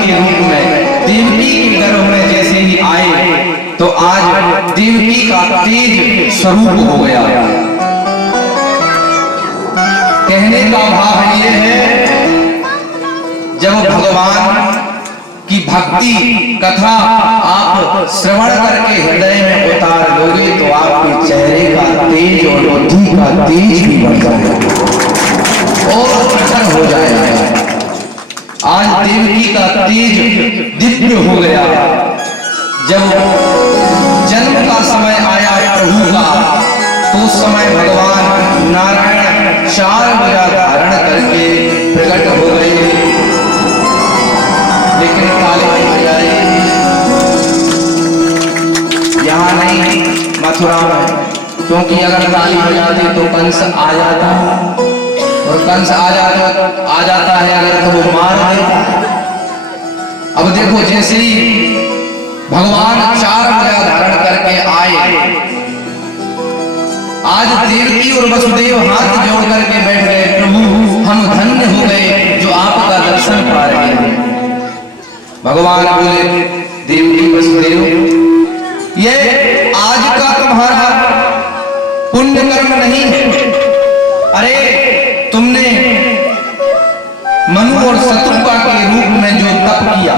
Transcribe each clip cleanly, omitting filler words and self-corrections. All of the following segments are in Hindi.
के रूप में देवकी के गर्भ में जैसे ही आए तो आज देवकी का तेज स्वरूप हो गया। कहने का भाव ये है, जब भगवान की भक्ति कथा आप श्रवण करके हृदय में उतार लोगे तो आपके चेहरे का तेज और बुद्धि का तेज भी बढ़ जाएगा और प्रसन्न हो जाएगा। आज देवकी का तेज दिव्य हो गया। जब जन्म का समय आया प्रभु का तो उस समय भगवान नारायण 4 भुजा धारण करके प्रकट हो गए, लेकिन ताले बजाए यहाँ नहीं मथुरा में, क्योंकि अगर ताली बजाते तो कंस आ जाता और कंस आ जाता है अगर तो वो मार देता। अब देखो जैसे ही भगवान 4 भुजा धारण करके आए, आज देवकी और वसुदेव हाथ जोड़ करके बैठ गए, प्रभु हम धन्य हो गए जो आपका दर्शन पा रहे हैं। भगवान बोले, देवकी वसुदेव, ये आज का तुम्हारा पुण्य कर्म नहीं है। अरे तुमने मनु और शत्रुघ्न के रूप में जो तप किया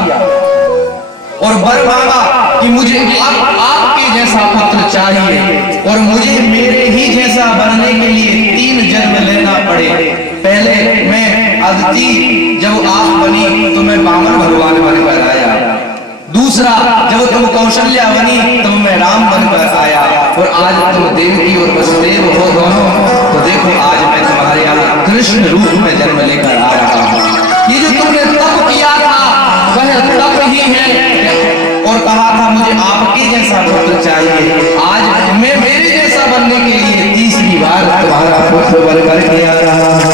और वर मांगा कि मुझे आपके जैसा पुत्र चाहिए और मुझे मेरे ही जैसा बनने के लिए 3 जन्म लेना पड़े। पहले मैं अदिति जब आप बनी तो मैं वामन भगवान बनकर आया, दूसरा जब तुम कौशल्या बनी तब मैं राम बनकर आया, और आज तुम देवकी और वसुदेव हो दोनों, तो देखो आज मैं तुम्हारे यहाँ कृष्ण रूप में जन्म लेकर आ रहा हूँ। ये जो तुमने तप किया था वह तप ही है, और कहा था मुझे आपके जैसा पुत्र चाहिए। आज मैं मेरे जैसा बनने के लिए 30वीं बार तुम्हारा पुत्र बनकर के आ रहा हूँ।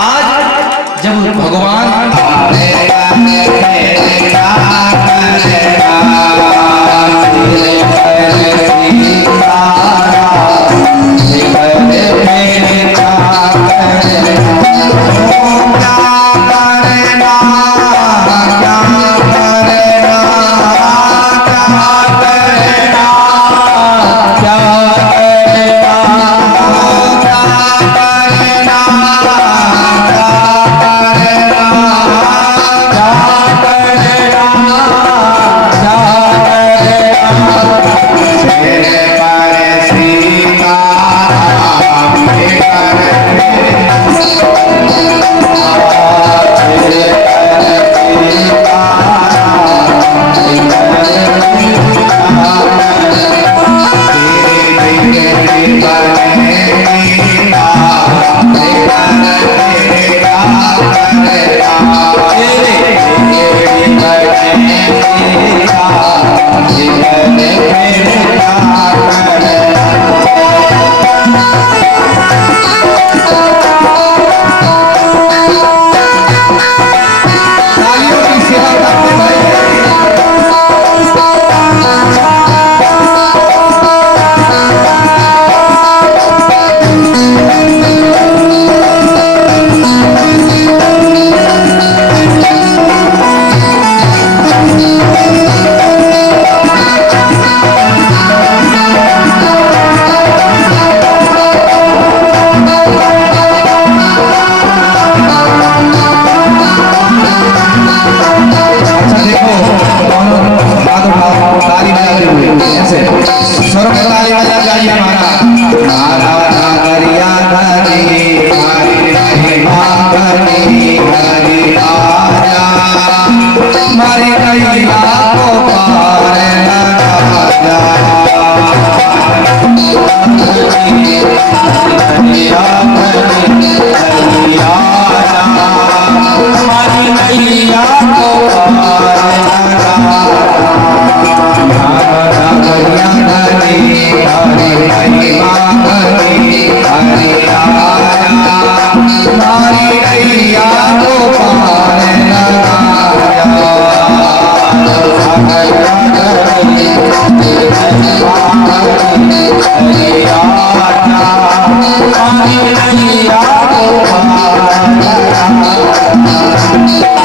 आज जब भगवान Hare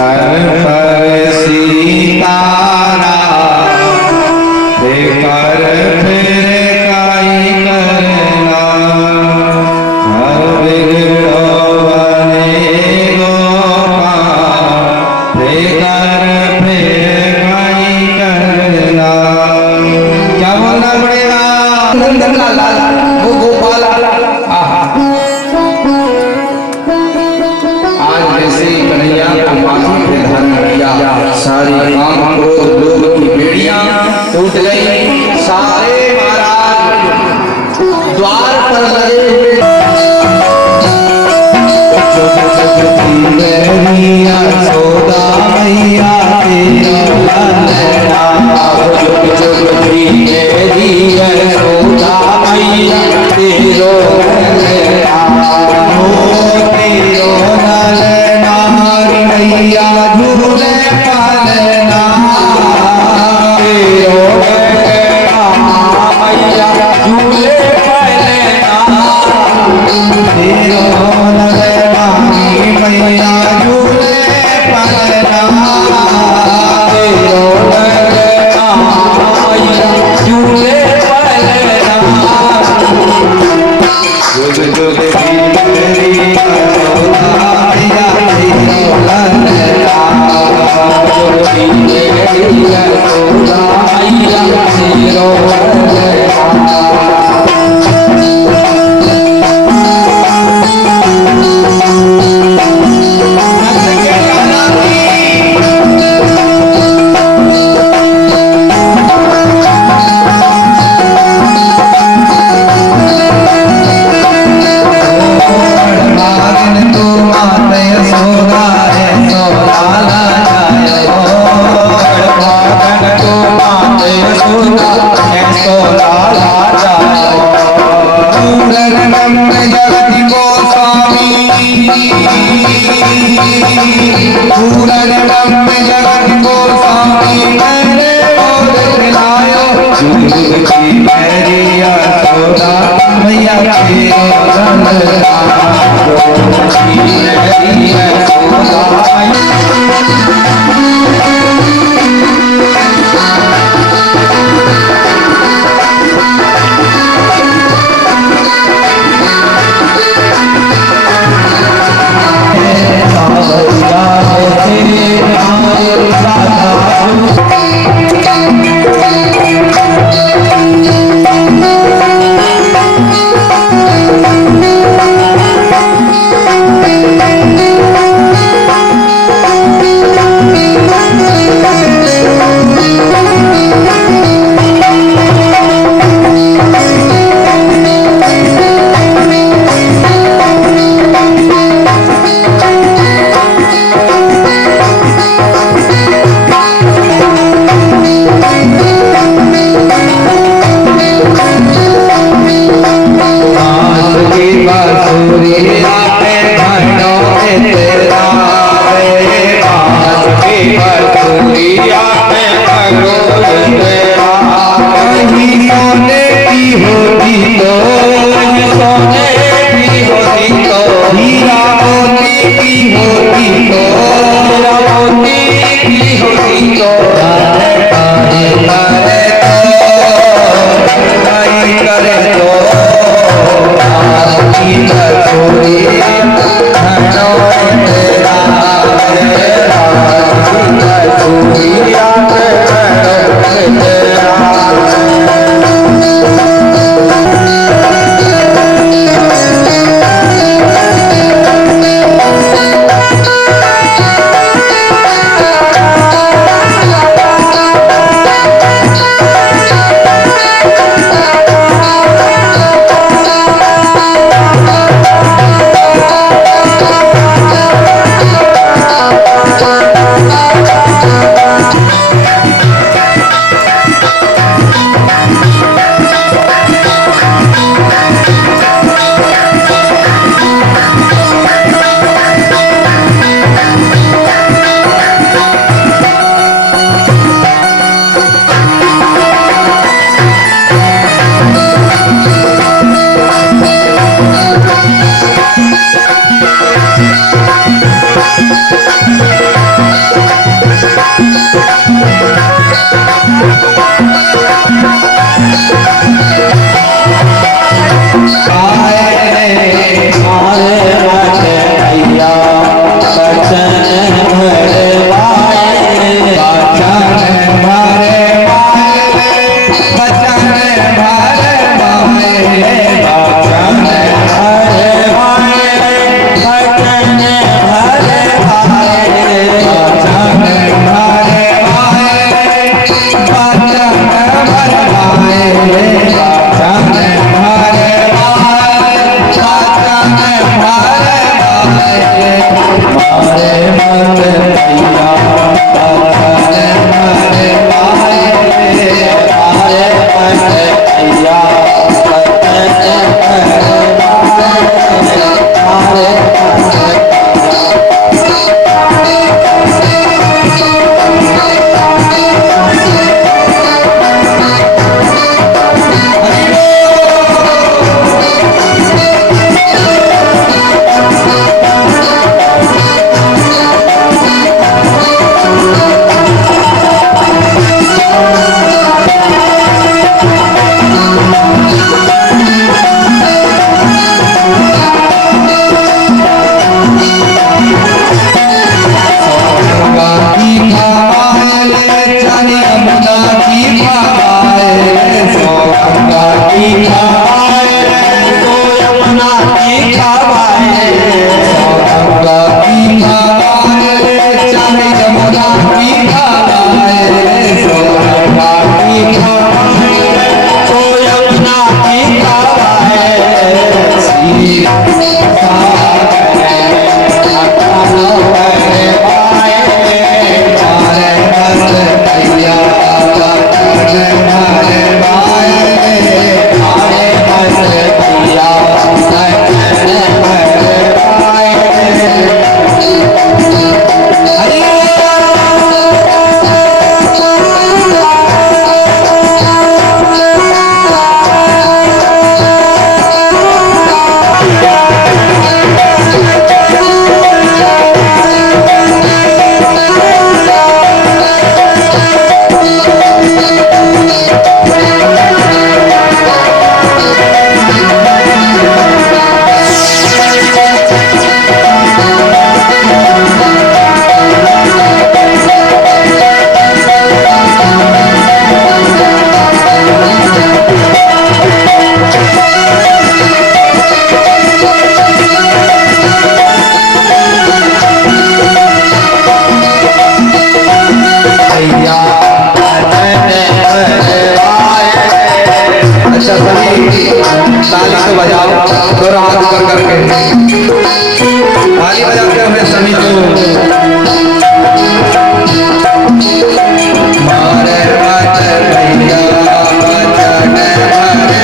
सर पर सीतारा कर फिर काई करना हर बिगड़ो बने गोपाल कर फिर काई करना। क्या बोलना पड़ेगा? नंदन लाल वो गोपाल आज जैसे कन्हैया को माथे पे धारण किया, सारी काम क्रोध लोभ की बेड़ियां टूट गई। सारे महाराज द्वार पर लगे हुए सोदा मैया भैया। अच्छा सभी ताली तो बजाओ, दोनों हाथ ऊपर करके ताली बजाते हुए सभी को मारे मारे भैया बचन भरे मारे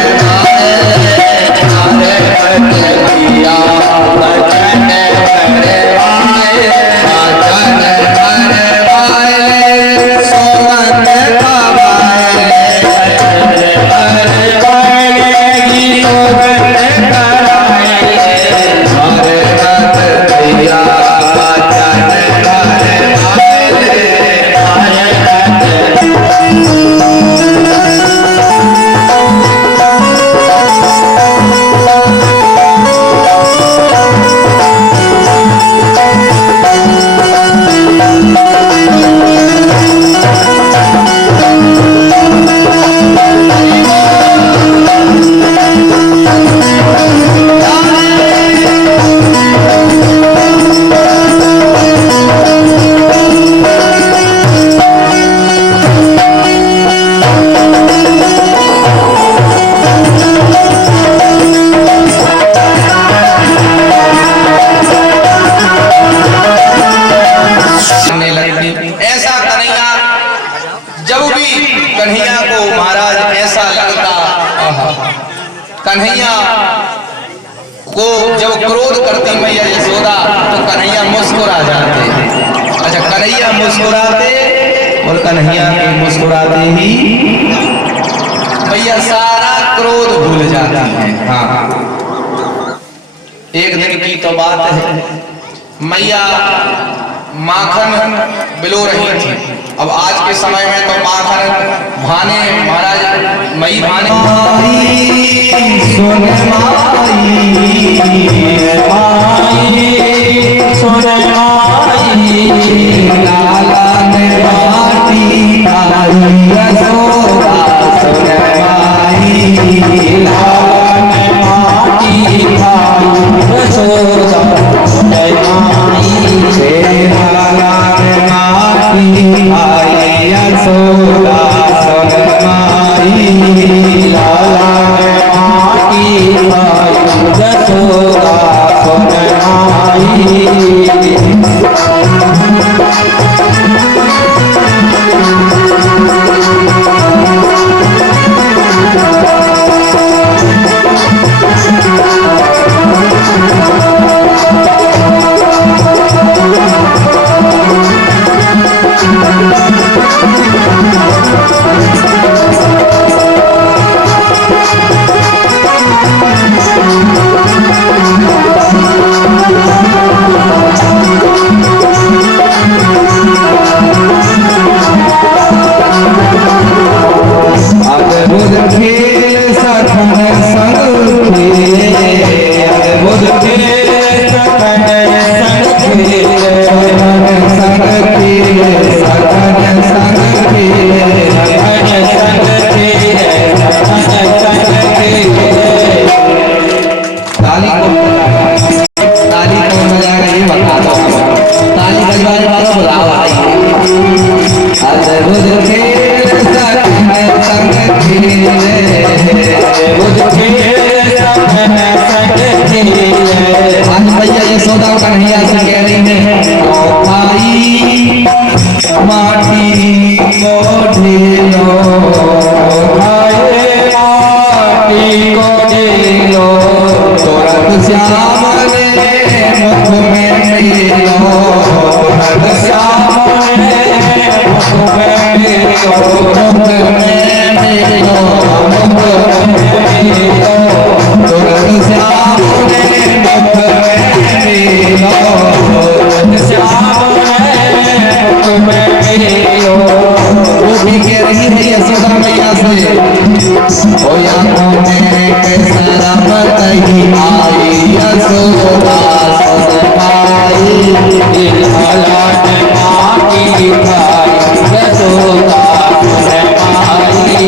मारे भैया बचन भरे बचन भरे सोमन कबाए ऐसा कन्हैया जब भी कन्हैया को महाराज ऐसा लगता, कन्हैया को जब क्रोध करती मैया यशोदा तो कन्हैया मुस्कुरा जाते। अच्छा कन्हैया मुस्कुराते और कन्हैया के मुस्कुराते ही मैया सारा क्रोध भूल जाता है। हाँ एक दिन की तो बात है, मैया माखन बिलो रही थी। अब आज के समय में तो माखन भाने महाराज मई भाने सोने माई सोने माई लाला ने बाटी खाई यशोदा सोने माई लाला ने बाटी खाई यशोदा सोने माई लाला ने बाटी खाई यशोदा सोने माई लाला ने बाटी खाई यशोदा सोने माई। भैया यशोदा कन्हैया से कह रही है भाई माटी मोढेलो भाई माटी मोढेलो तोरत श्याम ने मुख में मिलो तोरत श्याम ने मुख में मिलो मुख में मिलो मुख में मिलो तोरत श्याम ने मुख में मिलो वो भी कह रही है यशोदा मैया से ओ या मेरे कैसा बताई आई यशोदा सुन पाई हालात माटी खाई यशोदा सुन पाई।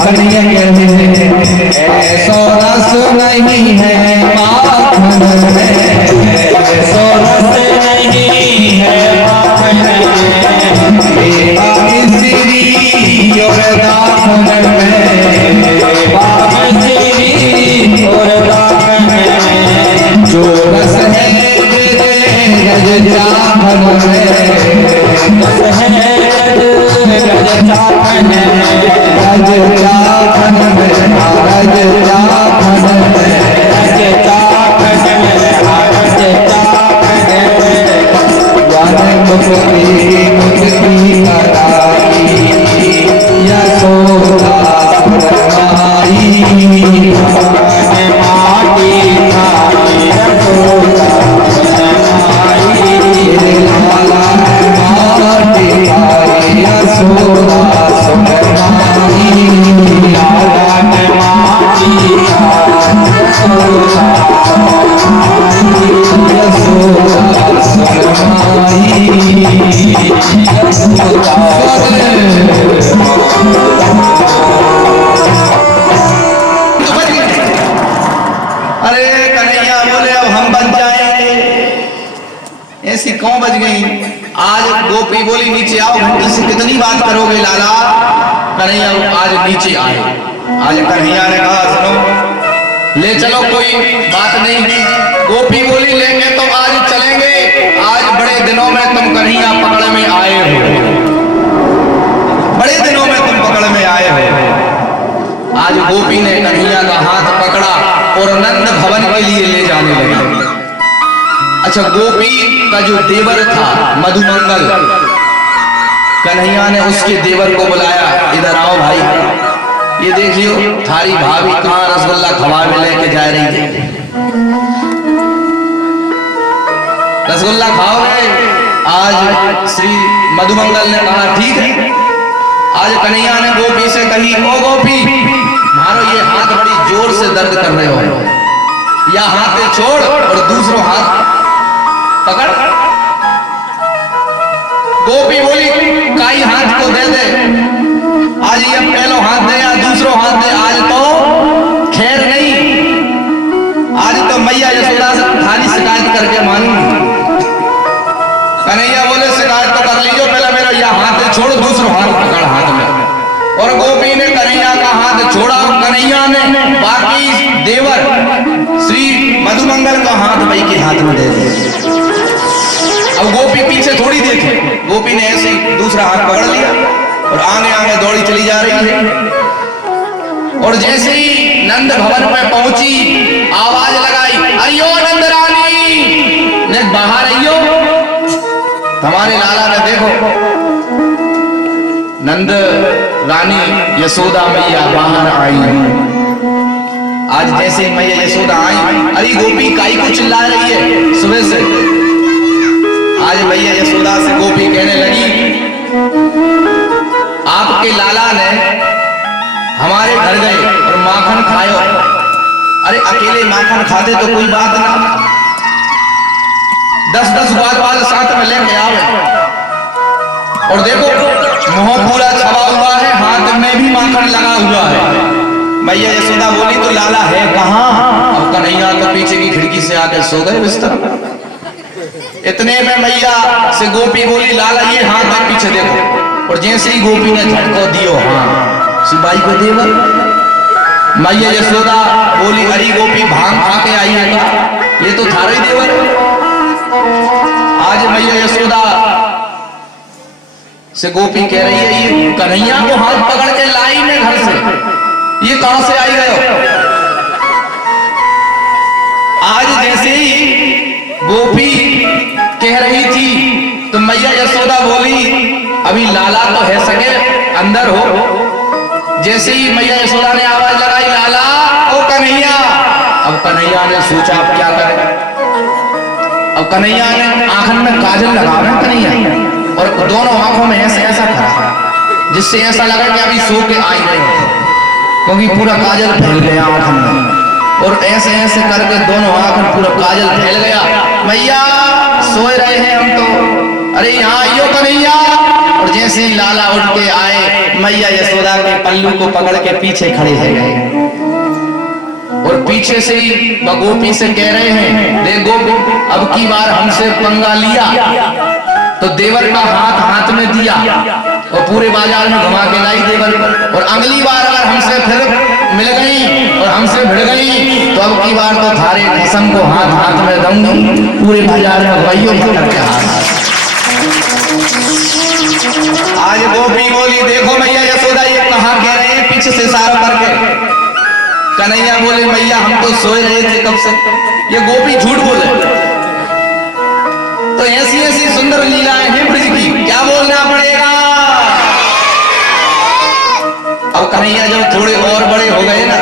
कन्हैया कहते हैं ऐसो रस नहीं है माखन में, ऐसो रस नहीं है माखन में, मेवा मिश्री और दाखन में, मेवा मिश्री और दाखन में, जो रस है गज जाखन में, रस है गज जाखन में, रज जाखन में, रज जाखन में, रज जाखन में, रज जाखन में, ज्ञान मुक्ति मुक्ति कराई यशोदा सुरमाई, माटी खाई यशोदा सुरमाई, लाला माटी खाई यशोदा सुरमाई, लाला माटी खाई यशोदा सुरमाई, यशोदा अरे कन्हैया बोले अब हम बच जाएंगे। ऐसी क्यों बच गई? आज गोपी बोली नीचे आओ, घंटी से कितनी बात करोगे लाला। कन्हैया आज नीचे आए। आज कन्हैया ने कहा सुनो ले चलो कोई बात नहीं। गोपी बोली लेंगे तो आज चलेंगे, आज बड़े दिनों में तुम कन्हैया पकड़ में आए हो, बड़े दिनों में तुम पकड़ में आए हो। आज गोपी ने कन्हैया का हाथ पकड़ा और नंद भवन के लिए ले जाने लगी। अच्छा गोपी का जो देवर था मधुमंगल, कन्हैया ने उसके देवर को बुलाया, इधर आओ भाई, ये देख लियो थारी भाभी कहाँ रसगुल्ला खवा में लेके जा रही थी, रसगुल्ला खाओगे? आज श्री मधुमंगल ने कहा ठीक है। आज कन्हैया ने गोपी से कही ओ गोपी मारो ये हाथ बड़ी जोर से दर्द कर रहे हो, या हाथ छोड़ और दूसरो हाथ पकड़। गोपी बोली काई हाथ को दे दे, आज ये पहलो हाथ दे या दूसरो हाथ दे, आज तो खैर नहीं, आज तो मैया यशोदा से खाली शिकायत करके मानूंगी। कन्हैया बोले शिकायत तो कर लीजिए, पहले मेरा यह हाथ छोड़ दूसरो हाथ पकड़ हाथ में। और गोपी ने कन्हैया का हाथ छोड़ा, कन्हैया ने बाकी देवर श्री मधुमंगल का हाथ भाई के हाथ में दे दिया। अब गोपी पीछे थोड़ी देखे, गोपी ने ऐसे दूसरा हाथ पकड़ लिया और आगे आगे दौड़ी चली जा रही है। और जैसे ही नंद भवन में पहुंची आवाज लगाई अयो नंद रानी ने बाहर आइयो। हमारे लाला ने देखो नंद रानी यशोदा मैया बाहर आई। आज जैसे मैया यशोदा आई, अरे गोपी काई को चिल्ला रही है सुबह से। आज मैया यशोदा से गोपी कहने लगी आपके लाला ने हमारे घर गए और माखन खायो। अरे अकेले माखन खाते तो कोई बात ना, 10-10 बात साथ में लेके आओ। और देखो मुंह पूरा छवा हुआ है, हाथ में भी माखन लगा हुआ है। मैया यशोदा बोली तो लाला है कहाँ? अब कन्हैया तो पीछे की खिड़की से आके सो गए बिस्तर में। इतने में मैया से गोपी बोली लाला ये हाथ में पीछे देखो। और जैसे ही गोपी ने झटको दियो हाँ सिपाही को देवर। मैया यशोदा बोली अरे गोपी भांग खा के आई है क्या? ये तो थारा ही देवर। आज मैया यशोदा से गोपी कह रही है ये कन्हैया को हाथ पकड़ के लाई ने घर से, ये कहां से आई गए? आज जैसे ही गोपी कह रही थी तो मैया यशोदा बोली अभी लाला तो है सके अंदर हो। जैसे ही मैया यशोदा ने आवाज लगाई लाला ओ कन्हैया। अब कन्हैया ने सोचा अब क्या करे। अब कन्हैया ने आंखन में काजल लगा रहा कन्हैया और दोनों आंखों में ऐसे ऐसा करा जिससे ऐसा लगा कि अभी सो के आई गए, क्योंकि पूरा काजल फैल गया आंखन में। और ऐसे ऐसे करके दोनों आंख में पूरा काजल फैल गया। मैया सोए रहे हैं हम तो, अरे यहाँ आइयो कन्हैया। और जैसे ही लाला उठ के आए, मैया यशोदा के पल्लू को पकड़ के पीछे खड़े हो गए और पीछे से ही गोपी से कह रहे हैं, देखो अब की बार हमसे पंगा लिया तो देवर का हाथ हाथ में दिया और पूरे बाजार में घुमा के लाई देवर। और अगली बार अगर हमसे फिर मिल गई और हमसे भिड़ गई तो अब की बार तो थारे कसम को हाथ हाथ में दूंगी, पूरे बाजार में भाइयों करके हाथ। आज गोपी बोली, देखो मैया यशोदा ये कहाँ कह रहे हैं, पीछे से इशारा करके। कन्हैया बोले, मैया हम तो सोए रहे थे कब से। ये गोपी झूठ बोले। तो ऐसी ऐसी सुंदर लीलाएं हैं ब्रज की, क्या बोलना पड़ेगा। अब कन्हैया जब थोड़े और बड़े हो गए ना,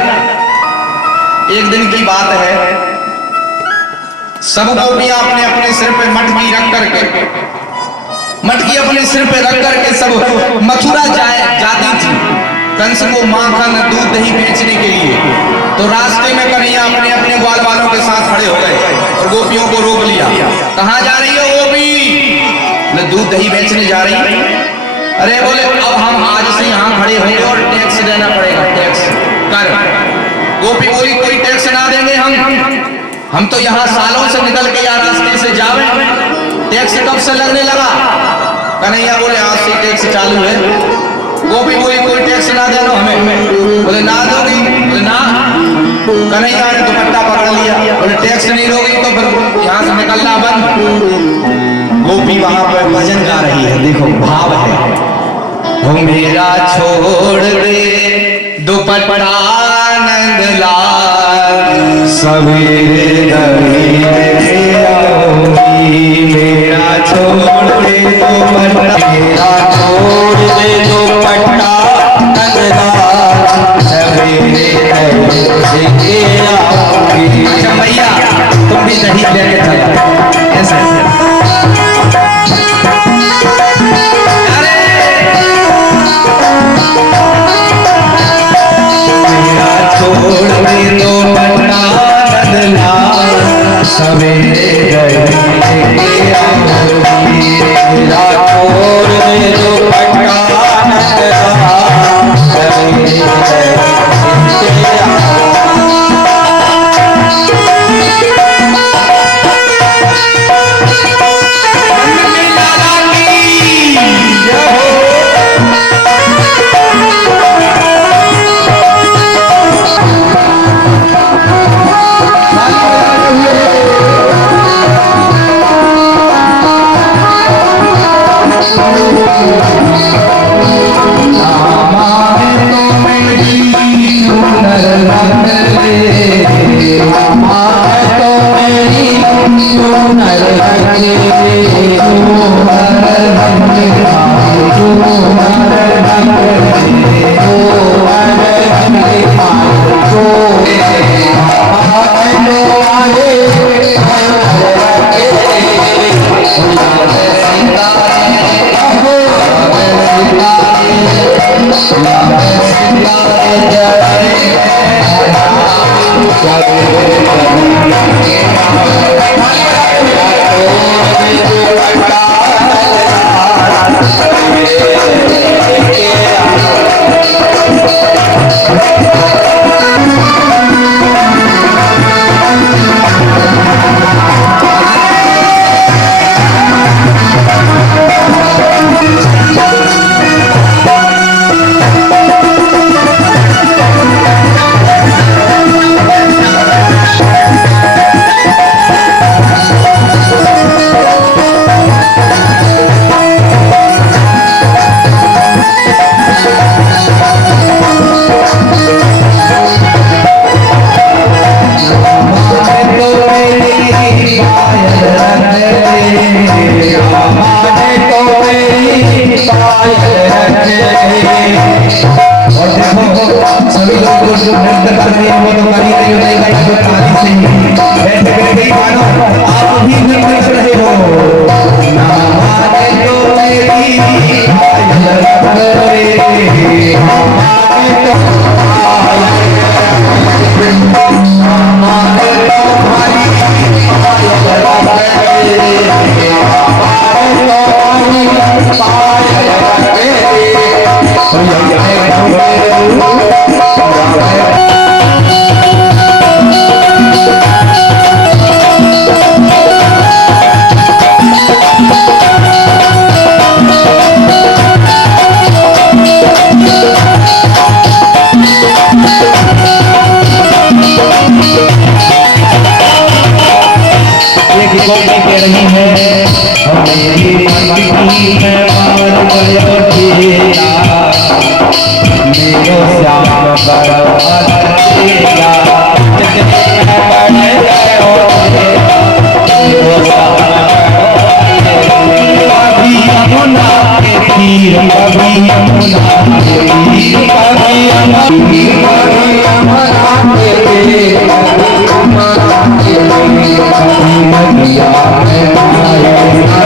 एक दिन की बात है, सब गोपियां अपने अपने सिर पे मटकी रख करके, मटकी अपने सिर पे रख करके सब मथुरा जाती थी कंस को माखन दूध दही बेचने के लिए। तो रास्ते में कन्हैया अपने अपने ग्वाल वालों के साथ खड़े हो गए और गोपियों को रोक लिया। कहाँ जा रही हो गोपी? दूध दही बेचने जा रही है। अरे बोले, अब हम आज से यहाँ खड़े होंगे और टैक्स देना पड़ेगा, टैक्स कर। गोपी बोली, कोई टैक्स ना देंगे हम तो यहाँ सालों से निकल के यहाँ रास्ते से जावे, टैक्स कब से लगने लगा? कन्हैया बोले, आज से टैक्स चालू है। गोपी बोली, कोई टैक्स ना दे दो हमें। बोले, ना दोगी? बोले, ना। कन्हैया ने दुपट्टा पकड़ लिया, बोले, टैक्स नहीं दोगी तो फिर यहाँ से निकलना बंद। गोपी वहां पर भजन गा रही है, देखो भाव है, वो मेरा छोड़ दे दुपट्टा नंदलाल, सवेरे दही आओगी। मेरा छोड़ दे दुपट्टा, मेरा छोड़ दे दुपट्टा नंदलाल, सवेरे दही आओगी। अच्छा भैया, तुम भी दही लेके चलो ऐसा। छोड़ दे दो पन्ना नंदलाल, सवेरे दही आओगी। मेरा छोड़ दे दो पन्ना नंदलाल, सवेरे दही आओगी। सभी लोग जो नृत्य कर रहे हैं वो तो कर ही रही हो जाएगा आदि से ही बैठे बैठे ही मानो आप भी नृत्य कर रहे हो ना माने तो मेरी आयल करे माने तो कह रही है मेरी मटकी में मार गयो तेरा मेरो श्याम बड़ा तेरा जितने गयो कभी यमुना के तीर कभी यमुना के तीर कभी यमुना के तीर नदिया में मेरा श्याम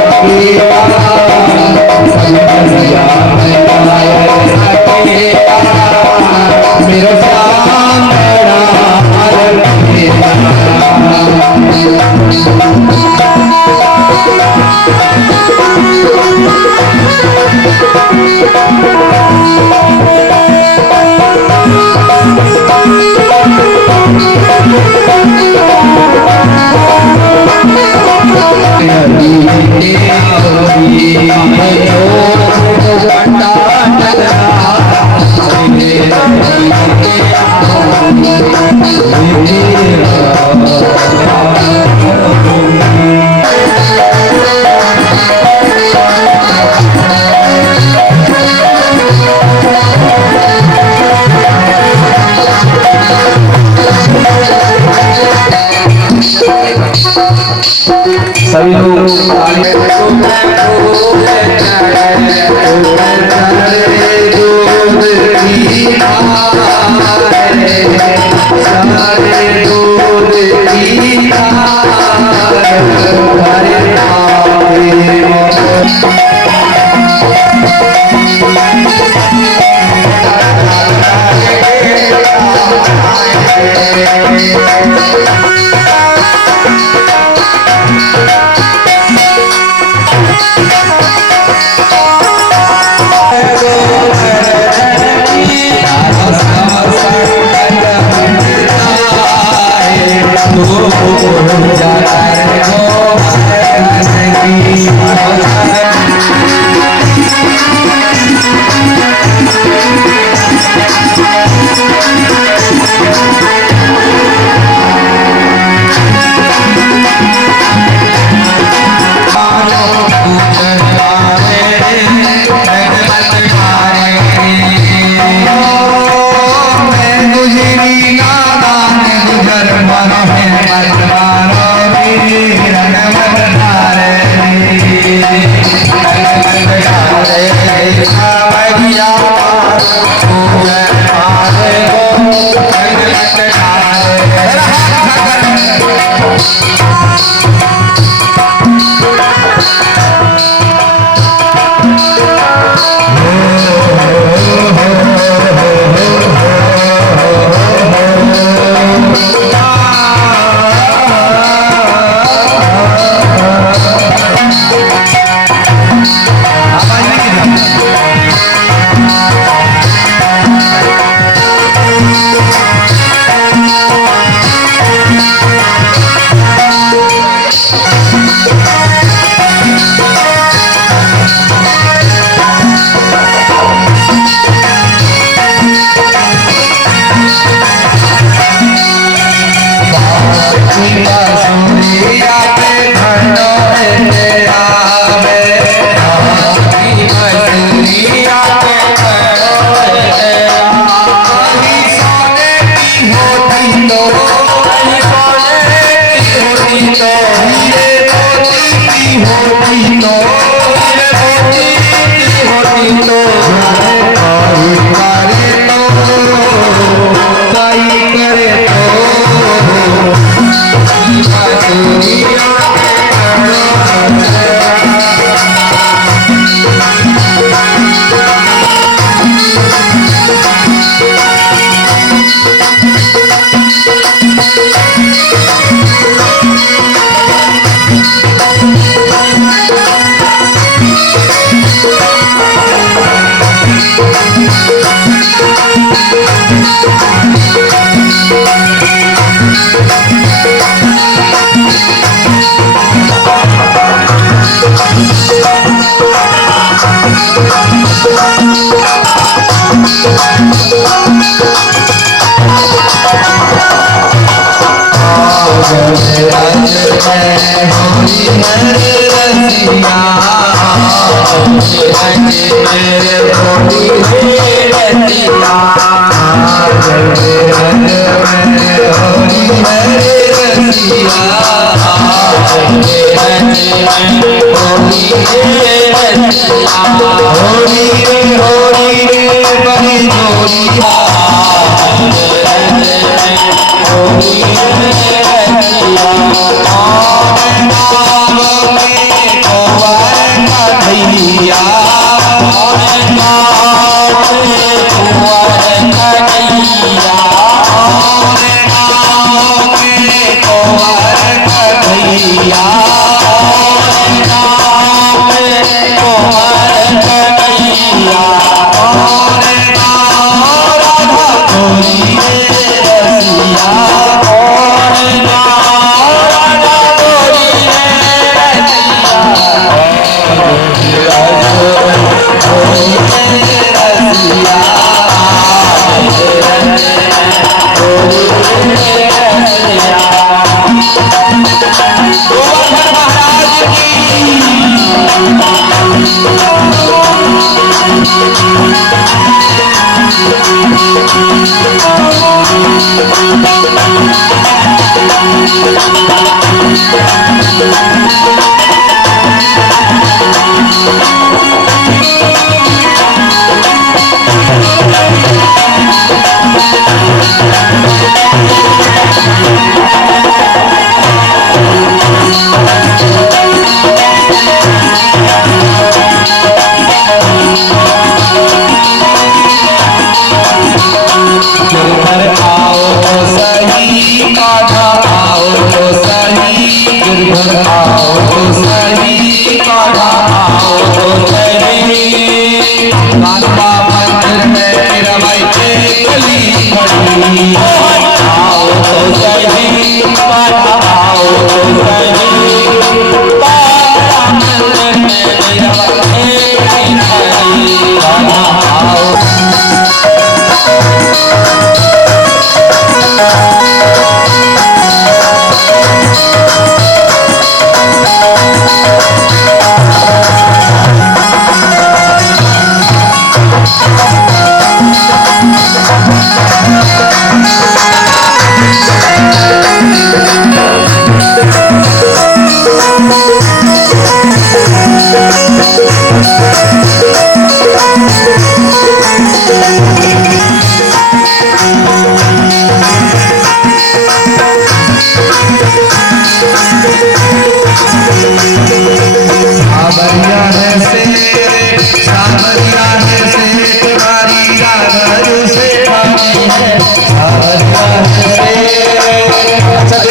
सभी लोग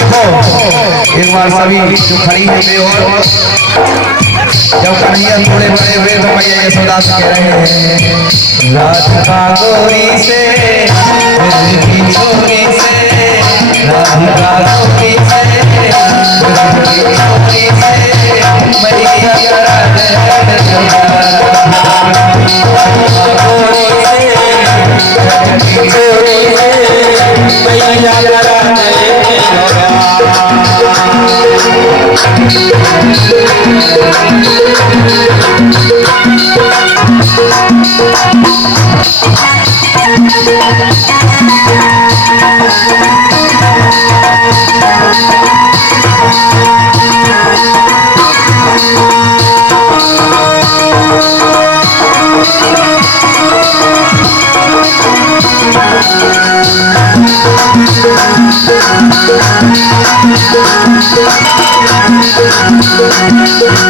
एक बार सभी जो खड़ी है और जब कन्हैया थोड़े बड़े हुए तो भैया यशोदा से कह रहे हैं राधिका गोरी से छोरी से राधिका गोरी से छोरी से मैया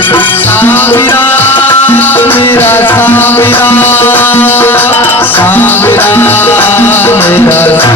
साविरा मेरा साविरा साविरा मेरा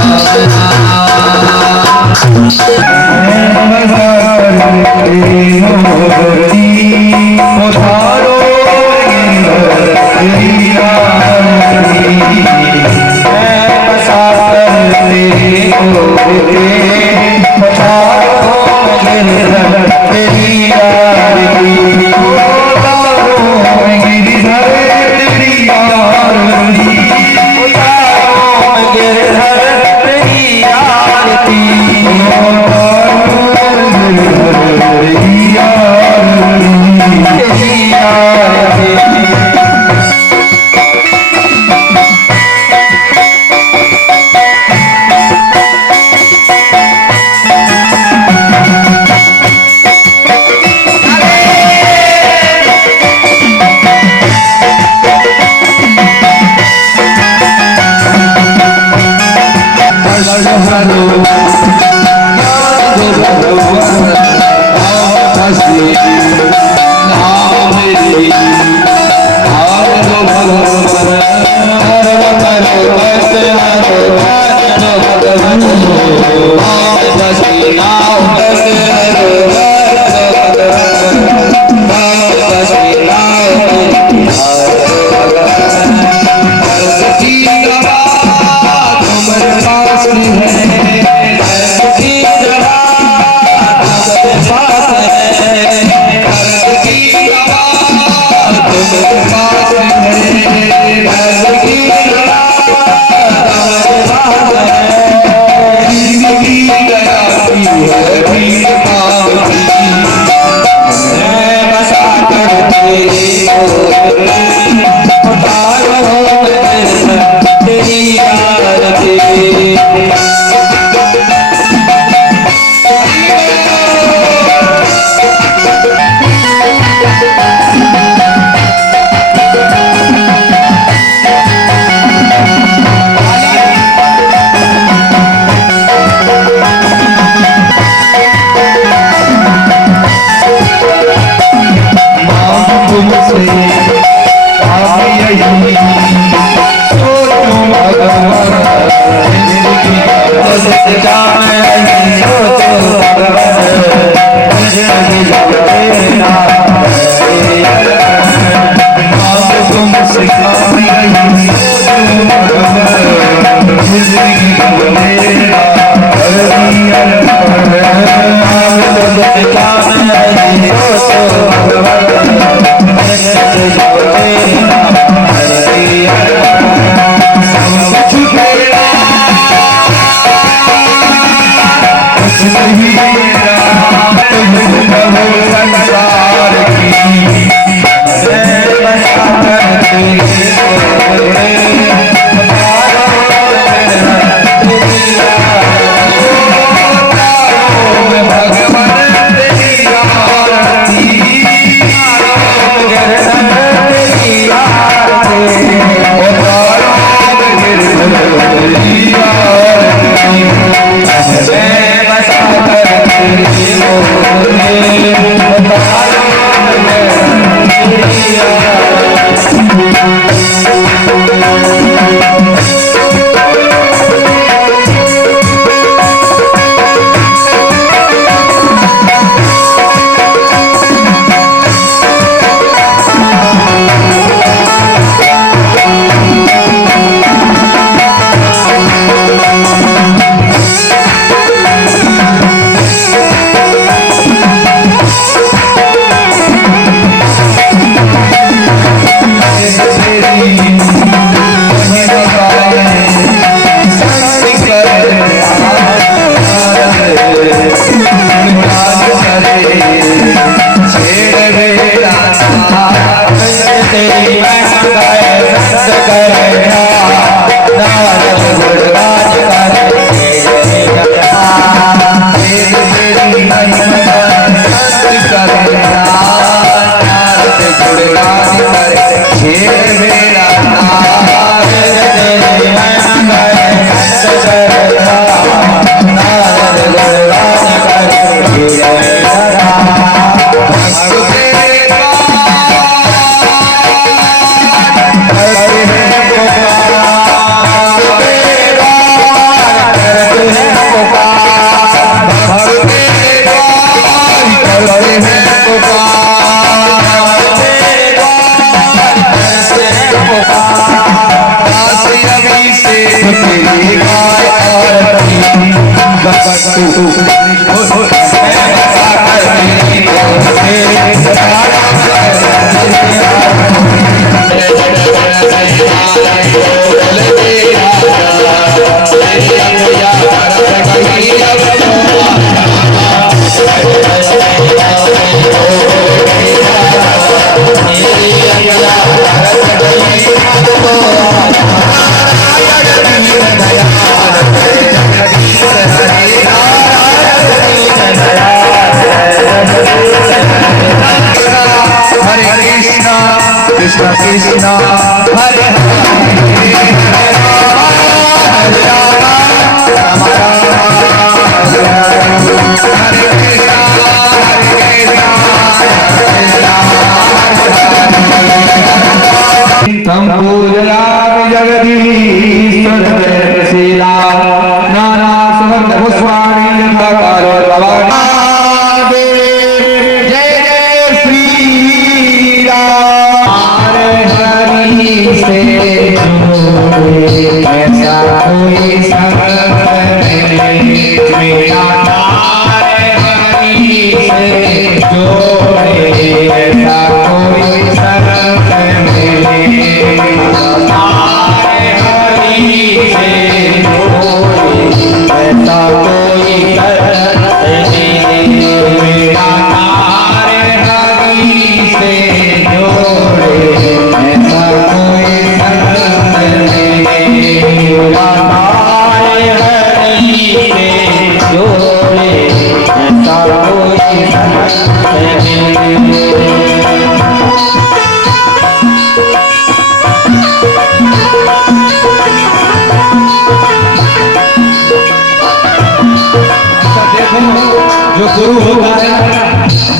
जो गुरु होता है,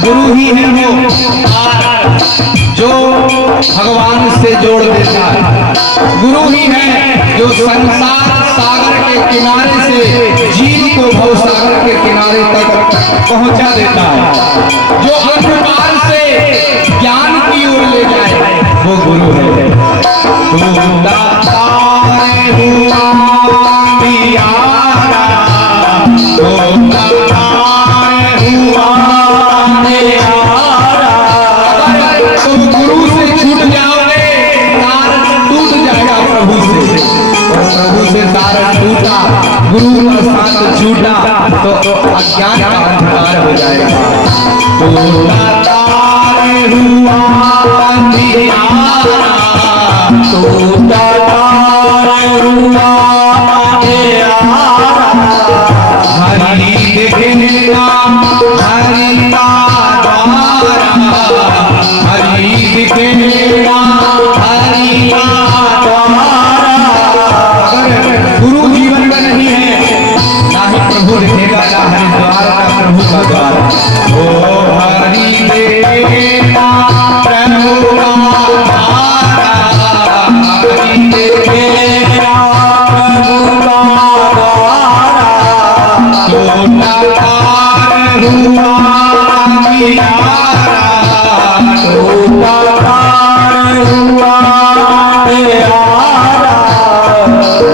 गुरु ही है वो जो भगवान से जोड़ देता है। गुरु ही है जो संसार सागर के किनारे से जीव को भव सागर के किनारे तक पहुंचा देता है। जो अंधकार से ज्ञान की ओर ले जाए वो गुरु है। तुम गुरु से छूट जाओगे, तार टूट जाएगा प्रभु से। और प्रभु से तार टूटा, गुरु का साथ छूटा तो अज्ञान का अंधकार हो जाएगा। टूटा तार हुआ अंधियारा, टूटा तार हुआ अंधियारा। हरि दिखना हरि का द्वारा, हरि दिखना हरि का द्वारा। अगर गुरु जीवन में नहीं है, ना ही प्रभु दिखेगा, ना हरिद्वार का प्रभु का द्वार। ओ हरि देवता प्रभु का द्वारा, हरि देवता प्रभु का द्वारा। टूटा तार हुआ अंधियारा, टूटा तार हुआ अंधियारा।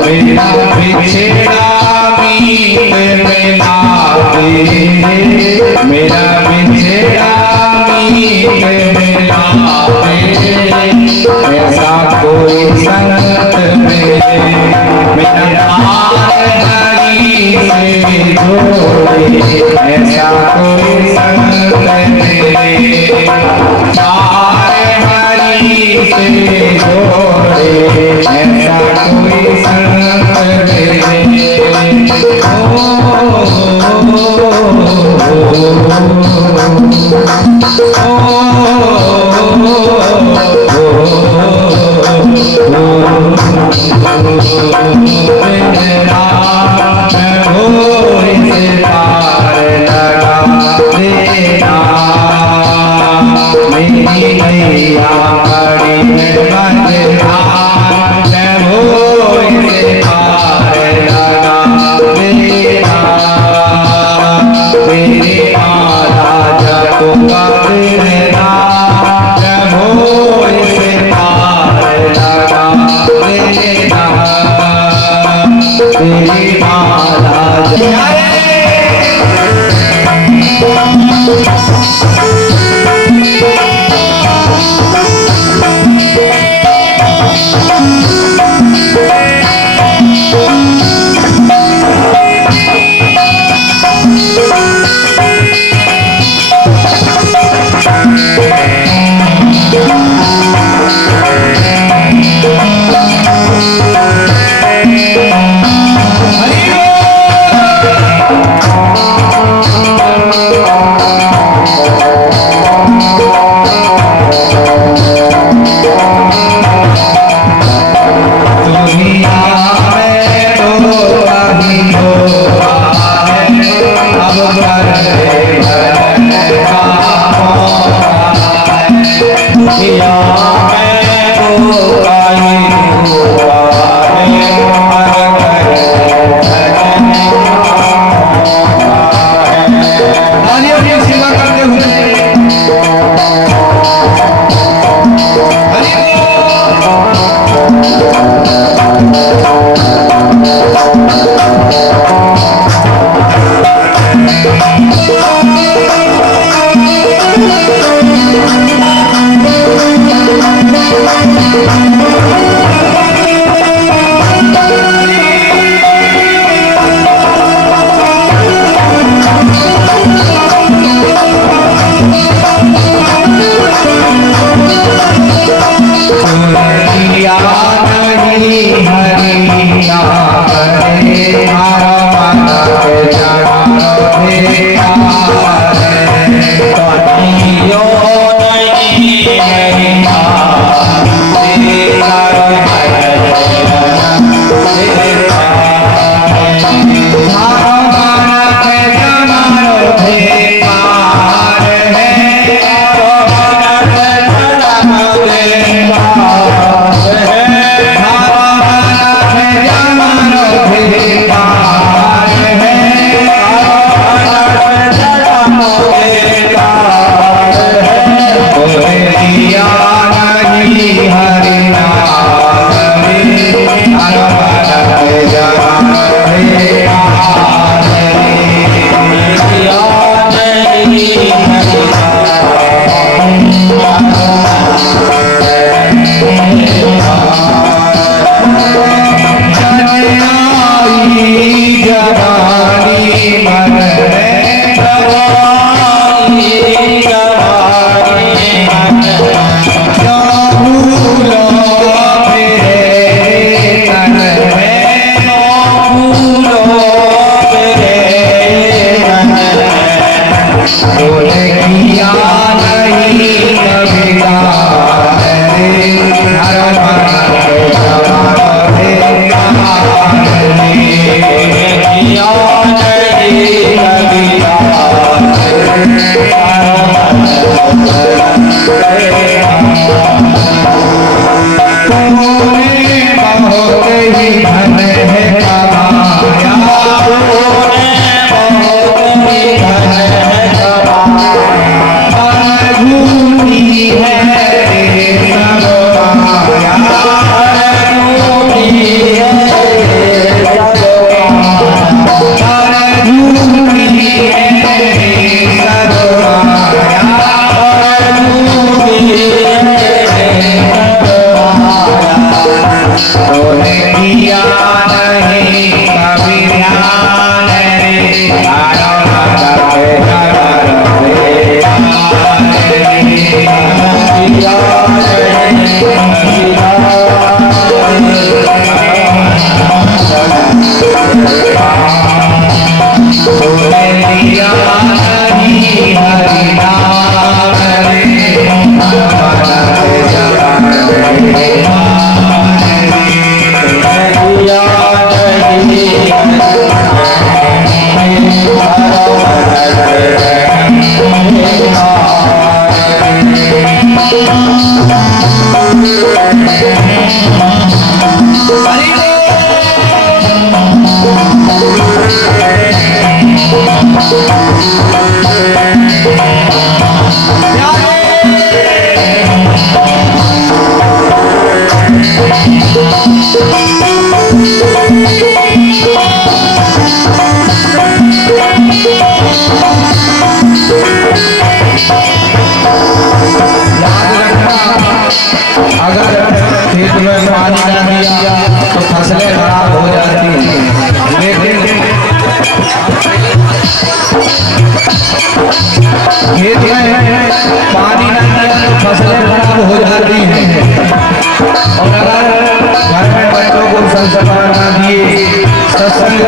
मेरा बिछड़ा मीत मिलावे, मेरा बिछड़ा मीत मिलावे। ऐसा कोई संगत मेरे, मेरा हरि से जोड़े। ऐसा कोई संगत मेरे, हरि से जोड़े। ऐसा कोई संगत मेरे।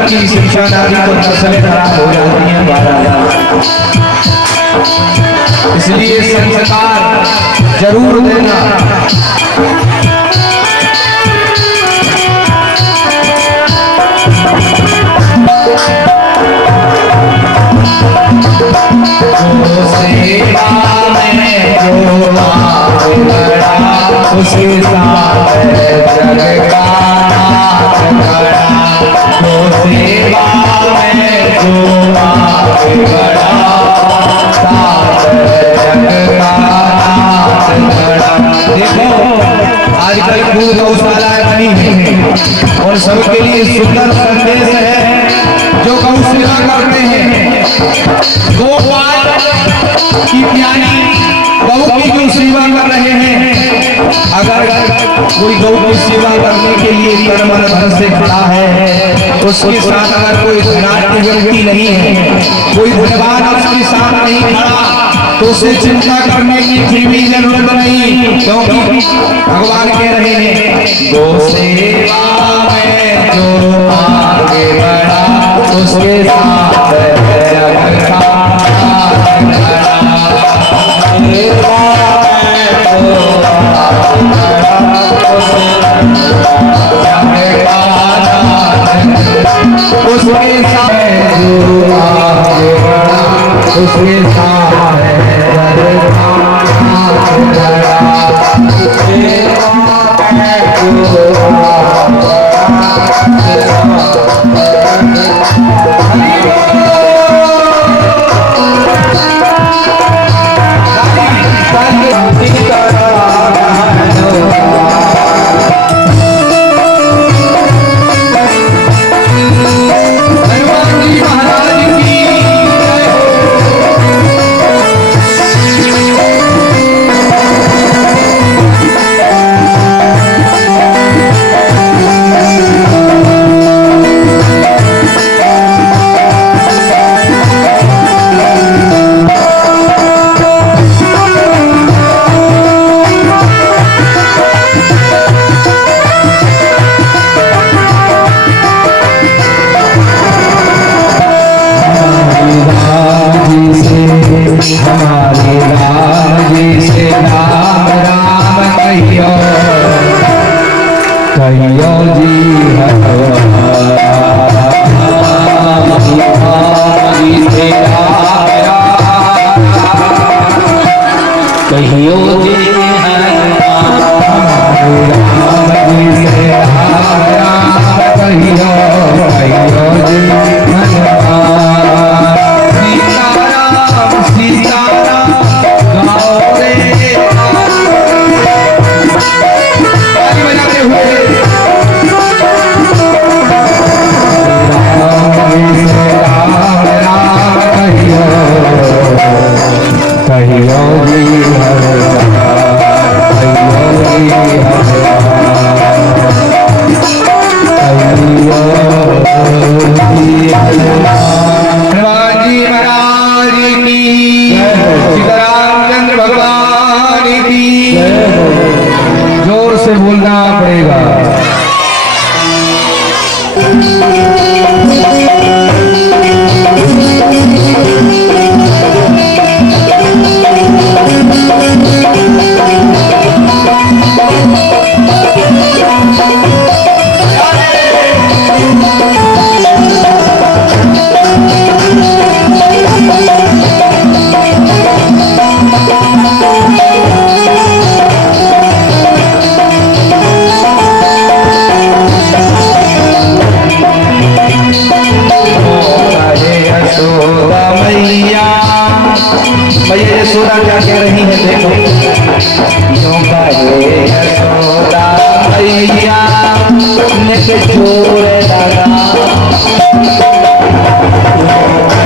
की शिक्षा नारी तो फसलें खराब हो जाती हैं महाराज। इसलिए संस्कार जरूर देना। उसके साथ जग का नाथ खड़ा, तो सेवा में जो आगे बढ़ा, साथ जग का नाथ खड़ा। देखो आजकल खूब गौशालाएं बनी हैं और सबके लिए सुंदर संदेश है। जो गौ सेवा करते हैं, गोपाल की प्यारी गौ की जो सेवा कर रहे हैं, अगर कोई गौ की सेवा करने के लिए तन मन धन से खड़ा है, उसके साथ अगर कोई धनाढ्य व्यक्ति नहीं है, कोई धनवान उसके साथ नहीं खड़ा, तो उसे चिंता करने की फिर भी जरूरत नहीं, क्योंकि भगवान कह रहे हैं गौ सेवा में जो आगे बढ़ा, उसके साथ जग का उसके साथ जो आगे बढ़ा, उसके साथ कहियो कहियो जी हनुमान सीताराम सीताराम गाओ रे ताली बजाते हुए राम राम कहियो कहियो जी हनुमान कहियो जी हनुमान जी महाराज की सीतारामचंद्र भगवान की जोर से बोलना पड़ेगा। भैया यशोदा क्या कह रही है देखो क्यों कहे यशोदा मैया ने जोर लगा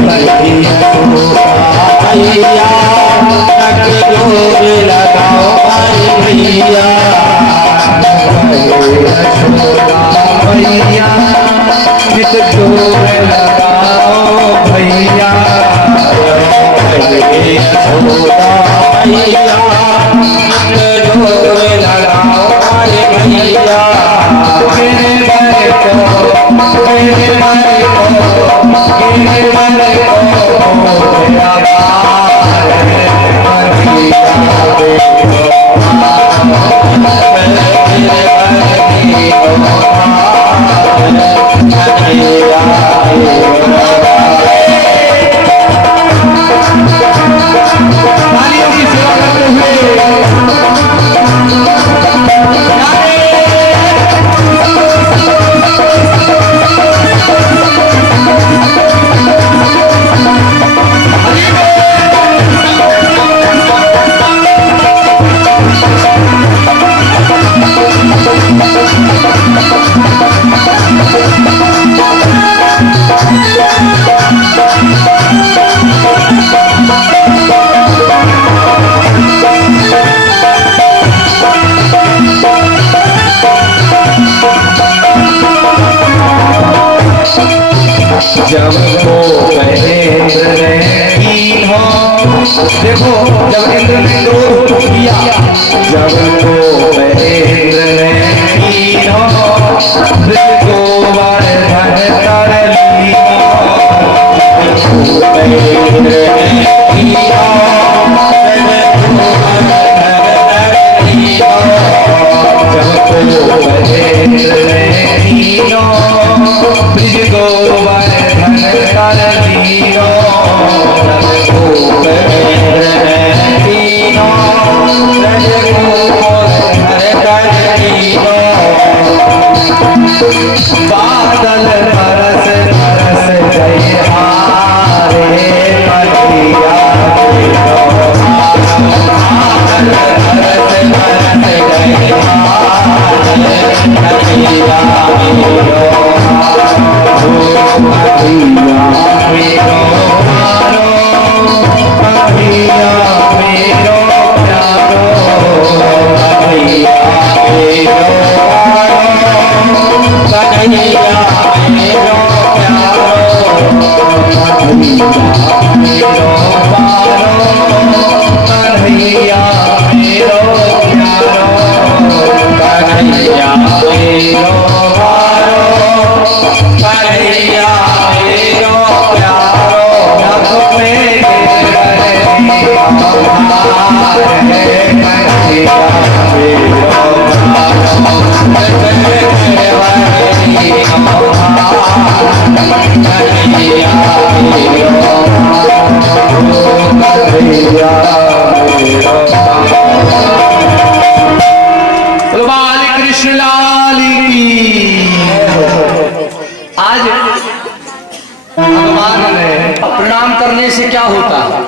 मैया जोर लगाओ भैया मैया जोर लगाओ भैया यशोदा मैया जोर लगाओ भैया मेरे मन को मेरे मन को मेरे मन को मेरा तालियों की सेवा करते हुए जब को महेंद्र ने कीन हो देखो जब इंद्र ने क्रोध किया जब को महेंद्र ने कीन हो को वर्धन कर लिया महेंद्र ने किया जब को महेंद्र ने कीनो ब्रिज को वर्धन कर लियो जब को महेंद्र ने कीनो ब्रिज को वर्धन कर लियो बादल बरस बरस गए हारे पतिया बादल बरस बरस गए बाल कृष्ण लाल की। भगवान ने प्रणाम करने से क्या होता है?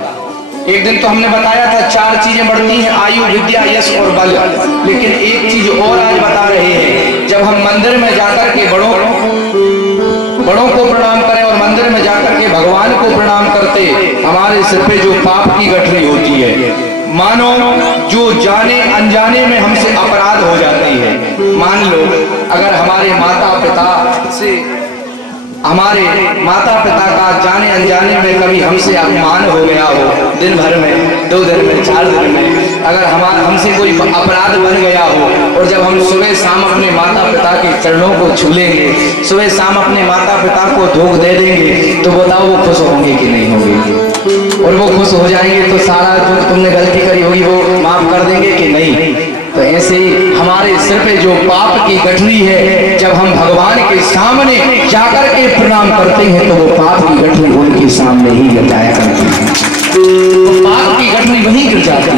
एक दिन तो हमने बताया था 4 चीजें बढ़ती हैं, आयु, विद्या, यश और बल। लेकिन एक चीज और आज बता रहे हैं, जब हम मंदिर में जाकर के बड़ों को प्रणाम करें और मंदिर में जाकर के भगवान को प्रणाम करते, हमारे सिर पे जो पाप की गठरी होती है, मानो जो जाने अनजाने में हमसे अपराध हो जाती है। मान लो अगर हमारे माता पिता का जाने अनजाने में कभी हमसे अपमान हो गया हो, दिन भर में, 2 दिन में, 4 दिन में, अगर हमसे कोई अपराध बन गया हो, और जब हम सुबह शाम अपने माता पिता के चरणों को छू लेंगे, सुबह शाम अपने माता पिता को धोख दे देंगे, तो बताओ वो खुश होंगे कि नहीं होंगे? और वो खुश हो जाएंगे तो सारा जो तुमने गलती करी होगी वो माफ कर देंगे कि नहीं? तो ऐसे ही हमारे सिर पे जो पाप की गठरी है, जब हम भगवान के सामने जाकर के प्रणाम करते हैं तो वो पाप की गठरी उनके सामने ही गिर जाया करती है। तो पाप की गठरी वहीं गिर जाती है।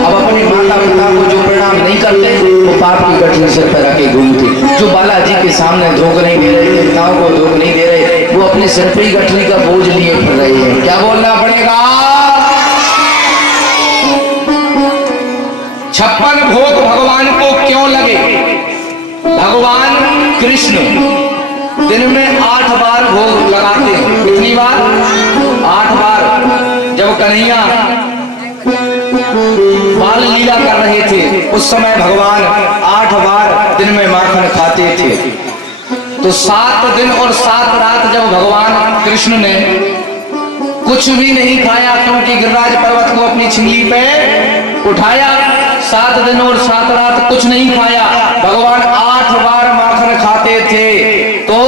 अब अपने माता पिता को जो प्रणाम नहीं करते, वो पाप की गठरी सिर पर रखे घूमते। जो बालाजी के सामने धोख नहीं दे रहे, देवताओं को धोख नहीं दे रहे, वो अपने सिर पर ही गठरी का बोझ लिए फिर रहे हैं। क्या बोलना पड़ेगा? 56 भोग भगवान को क्यों लगे? भगवान कृष्ण दिन में 8 बार भोग लगाते हैं। कितनी बार? 8 बार। जब कन्हैया बाल लीला कर रहे थे, उस समय भगवान 8 बार दिन में माखन खाते थे। तो 7 दिन और 7 रात जब भगवान कृष्ण ने कुछ भी नहीं खाया, क्योंकि गिरिराज पर्वत को अपनी छिंगली पे उठाया, 7 दिन और 7 रात कुछ नहीं खाया, भगवान 8 बार माखन खाते थे। तो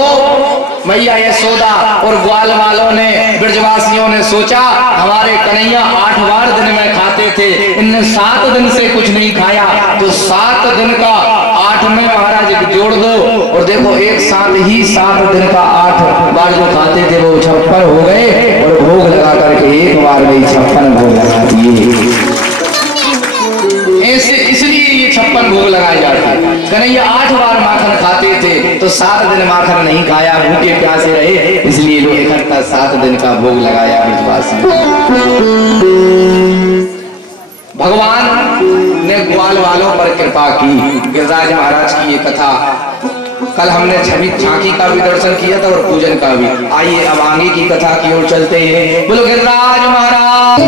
मैया यशोदा और ग्वाल वालों ने, ब्रजवासियों ने सोचा हमारे कन्हैया 8 बार दिन में खाते थे, इनने 7 दिन से कुछ नहीं खाया, तो 7 दिन का 8 में महाराज जोड़ दो, और देखो एक साथ ही 7 दिन का 8 बार जो खाते थे वो 56 हो गए, और भोग लगा करके एक बार में 56 भोग लगा दिए। ऐसे इसलिए ये 56 भोग लगाए जाते हैं। कन्हैया 8 बार माखन खाते थे, तो 7 दिन माखन नहीं खाया, भूखे प्यासे रहे, इसलिए लोग इकट्ठा 7 दिन का भोग लगाया ब्रजवासी। भगवान ने ग्वाल वालों पर कृपा की। गिरिराज महाराज की ये कथा कल हमने छवि झांकी का भी दर्शन किया था और पूजन का भी। आइए अब आगे की कथा की ओर चलते हैं। बोलो गिरिराज महाराज।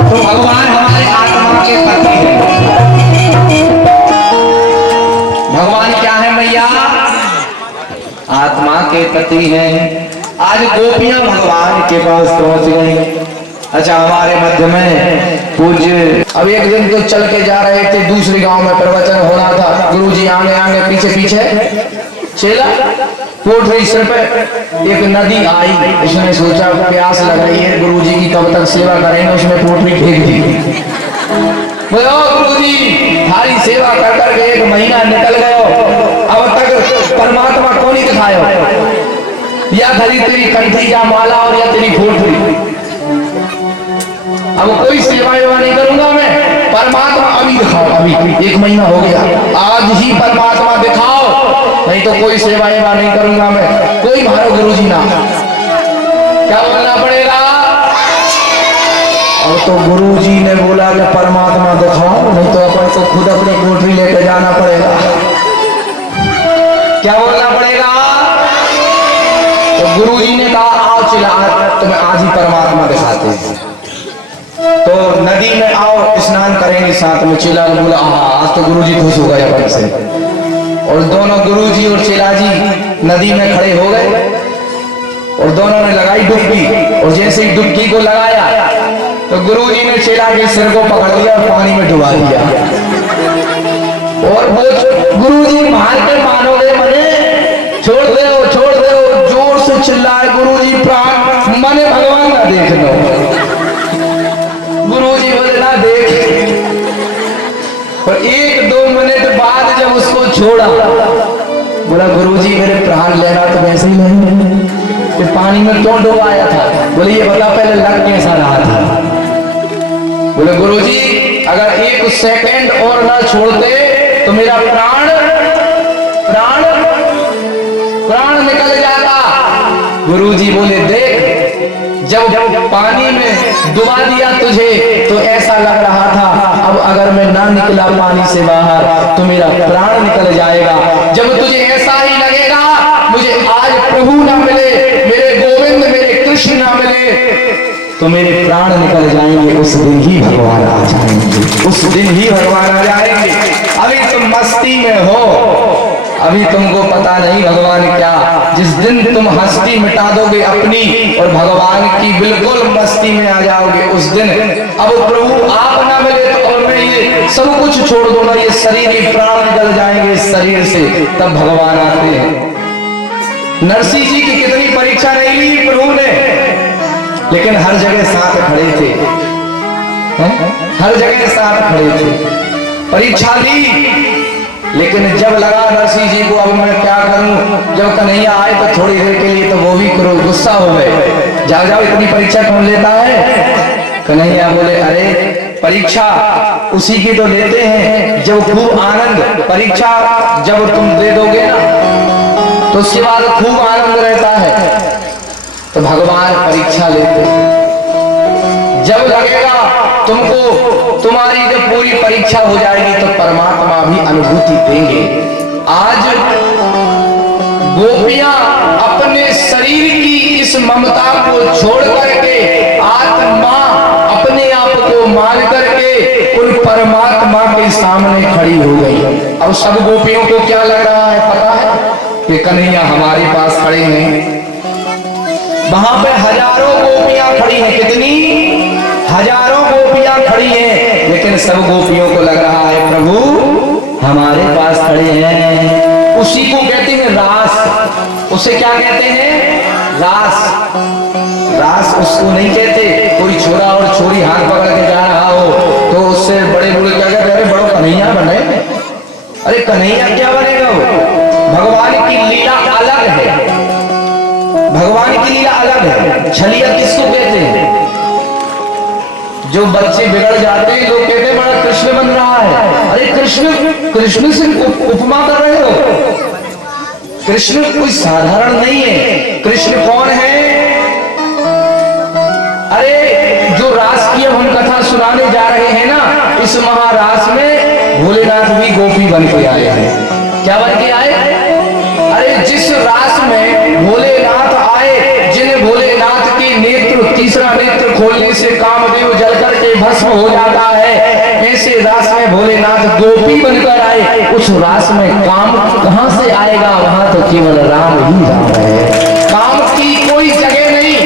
तो भगवान हमारे आत्मा के पति हैं। भगवान क्या है मैया? आत्मा के पति हैं। आज गोपियां भगवान के पास पहुंच गई। अच्छा, हमारे मध्य में पूज्य अब एक दिन तो चल के जा रहे थे, दूसरे गांव में प्रवचन होना था। गुरुजी आगे आगे पीछे पीछे चला, पोटरी सिर पे एक नदी आई। उसने सोचा प्यास लग रही है, गुरुजी की कब तक सेवा करेंगे, उसमें पोटरी फेंक दी। बोलो गुरुजी, हमारी सेवा कर करके 1 महीना निकल गयो, अब तक परमात्मा को नहीं दिखायो, या खरी तेरी कंठी या माला और या तेरी पोटरी। अब कोई सेवा नहीं करूंगा मैं, परमात्मा अभी दिखाओ। अभी 1 महीना हो गया, आज ही परमात्मा दिखाओ, नहीं तो कोई सेवा नहीं करूंगा मैं। कोई मारो गुरुजी ना। क्या बोलना पड़ेगा? और तो गुरुजी ने बोला कि परमात्मा दिखाओ, नहीं तो अपन को खुद अपनी कोठरी लेकर जाना पड़ेगा। क्या बोलना पड़ेगा? तो गुरुजी ने कहा आओ चला, तुम्हें आज ही परमात्मा दिखाते हैं। तो नदी में आओ, स्नान करेंगे साथ में। चेला ने बोला आज तो गुरुजी खुश हो गए अपन से। और दोनों गुरुजी और चेला जी नदी में खड़े हो गए और दोनों ने लगाई डुबकी। और जैसे ही डुबकी को लगाया तो गुरुजी ने चेला के सिर को पकड़ लिया और पानी में डुबा दिया। और वो गुरुजी मार के मानोगे मने, छोड़ दे, जोर से चिल्लाए गुरुजी प्राण मने भगवान ना देख लो। गुरुजी बोले ना देख। और 1-2 मिनट बाद जब उसको छोड़ा, बोला गुरुजी मेरे प्राण लेना तो वैसे ही नहीं, तो पानी में क्यों डुबाया था? बोले ये बता पहले लग कैसा रहा था? बोले गुरुजी अगर 1 सेकंड और ना छोड़ते तो मेरा प्राण प्राण प्राण निकल जाता। गुरुजी बोले देख, जब पानी में डुबा दिया तुझे तो ऐसा लग रहा था, अब अगर मैं ना निकला पानी से बाहर तो मेरा प्राण निकल जाएगा। जब तुझे ऐसा ही लगेगा मुझे आज प्रभु ना मिले, मेरे गोविंद मेरे कृष्ण ना मिले तो मेरे प्राण निकल जाएंगे, उस दिन ही भगवान आ जाएंगे, उस दिन ही भगवान आ जाएंगे। अभी तुम मस्ती में हो, अभी तुमको पता नहीं भगवान क्या, जिस दिन तुम हस्ती मिटा दोगे अपनी और भगवान की बिल्कुल मस्ती में आ जाओगे उस दिन अब प्रभु आप ना मिले तो और मैं ये सब कुछ छोड़ दूंगा, ये शरीर के प्राण निकल जाएंगे इस शरीर से, तब भगवान आते हैं। नरसिंह जी की कितनी परीक्षा नहीं ली प्रभु ने, लेकिन हर जगह साथ खड़े थे, हर जगह साथ खड़े थे, परीक्षा ली। लेकिन जब लगा नरसिंह जी को अब मैं क्या करूं, जब कन्हैया आए तो थोड़ी देर के लिए तो वो भी करो, गुस्सा हो गए, जाओ जाओ इतनी परीक्षा कौन लेता है। कन्हैया बोले अरे परीक्षा उसी की तो लेते हैं जब खूब आनंद, परीक्षा जब तुम दे दोगे ना तो उसके बाद खूब आनंद रहता है, तो भगवान परीक्षा लेते हैं। जब लगेगा तुमको तुम्हारी जब पूरी परीक्षा हो जाएगी तो परमात्मा भी अनुभूति देंगे। आज गोपियां अपने शरीर की इस ममता को छोड़ करके आत्मा अपने आप को मान करके उन परमात्मा के सामने खड़ी हो गई। अब सब गोपियों को क्या लग रहा है पता है कि कन्हैया हमारे पास खड़े हैं। वहां पे हजारों गोपियां खड़ी हैं, कितनी हजारों गोपियां खड़ी हैं, लेकिन सब गोपियों को लग रहा है प्रभु हमारे पास खड़े हैं। उसी को कहते हैं रास, उसे क्या कहते हैं रास। रास उसको नहीं कहते कोई छोरा और छोरी हाथ पकड़ के जा रहा हो तो उससे बड़े बूढ़े क्या कहते हैं बड़ो कन्हैया बने। अरे कन्हैया क्या बनेगा, वो भगवान की लीला अलग है, भगवान की लीला अलग है। छलिया किसको कहते हैं, जो बच्चे बिगड़ जाते हैं लोग कहते हैं बड़ा कृष्ण बन रहा है। अरे कृष्ण कृष्ण से उपमा कर रहे हो, कृष्ण कोई साधारण नहीं है। कृष्ण कौन है, अरे जो रास की अब हम कथा सुनाने जा रहे हैं ना, इस महारास में भोलेनाथ भी गोपी बन के आए हैं। क्या बन के आए, अरे जिस रास में भोलेनाथ आए, जिन भोलेनाथ के नेत्र तीसरा नेत्र खोलने से कामदेव जलकर के भस्म हो जाता है, ऐसे रास में भोलेनाथ गोपी बनकर आए। उस रास में काम कहां से आएगा, वहां तो केवल राम ही राम है, काम की कोई जगह नहीं।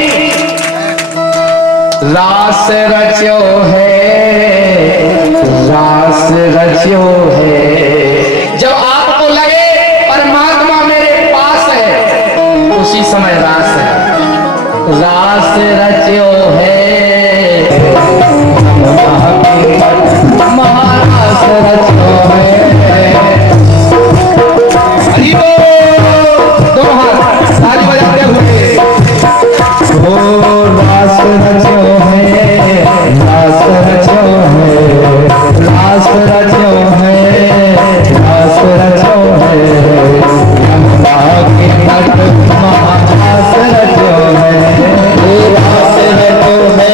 रास रचो है, रास रचो है। जब आपको लगे परमात्मा मेरे पास है उसी समय रास है, रास रचो है, महारास रचो है। दोनों हाथ ताली बजाते हुए ओ रास रचो है, रास रचो है, रास रचो है, रास रचो है, यमुना के तट महारास रचो है, रास रचो है,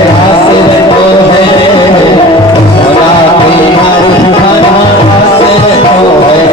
रास रचो है, राधे हरि रास रचो है।